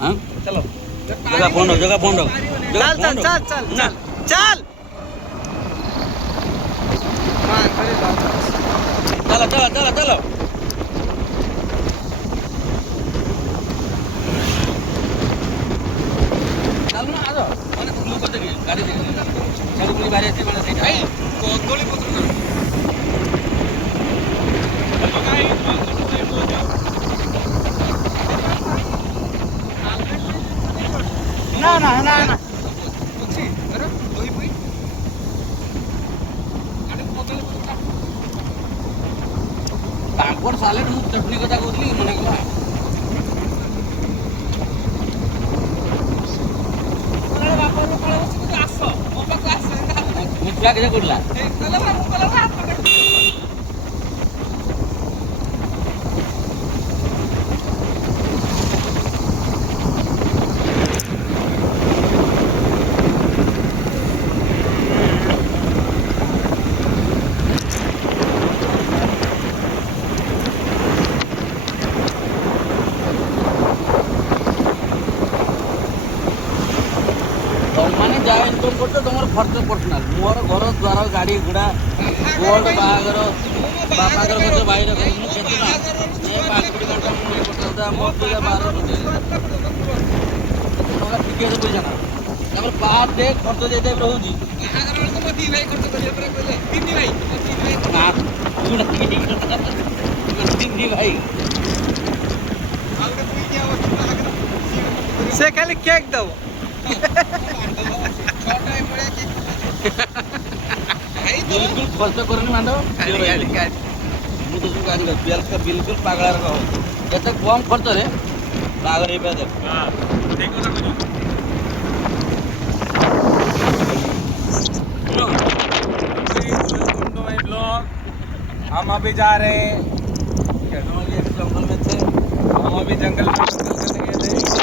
हाँ चलो जगह फोन रख, जगह फोन रख, जगह चल फोन चल रख। चल चल ना चल हाँ खड़े जाओ चलो चलो चलो चलो चलो ना आ जाओ मैंने लोग को देखिए गाड़ी देखिए सब पुलिस बाहर ऐसे मैंने देखा भाई गोली पकड़ो ना ना ना ना तांपोर साले मुझ चटनी कथा कहती मना कला मुझा किसे करला ମାନେ ଯାହା ଇନକମ୍ କରୁଛ ତମର ଖର୍ଚ୍ଚ ପର୍ସନାଲ ମୋର ଘର ଦ୍ୱାର ଗାଡ଼ି ଘୋଡ଼ା ବୋର୍ଡ ବାହାଘର ବାପାଙ୍କର ଖର୍ଚ୍ଚ ଭାଇର ଖର୍ଚ୍ଚ ମୁଁ କେତେ ନା ଏ 5 କୋଟି ଟଙ୍କା ମୁଁ ଇଏ କରୁଛି ମୋ ପିଲା 12 କୋଟି ଟଙ୍କା ଟିକେଟ୍ ପଇସା ନା ତାପରେ ବାହାର ଦେ ଖର୍ଚ୍ଚ ଦେଇତେ ରହୁଛି ନା ତିନି ଭାଇ से खाली केक दो बिल्कुल खर्च करनी मानो ମୁଁ ତ ସବୁ ଗାଡ଼ି ବିଲକୁଲ ପାଗଳା ରକ କେତେ କମ୍ ଖର୍ଚ୍ଚରେ ବାହାଘର ହେଇପାରିବ ଦେଖ हम अभी जा रहे हैं जंगल में थे हम अभी जंगल में करने गए थे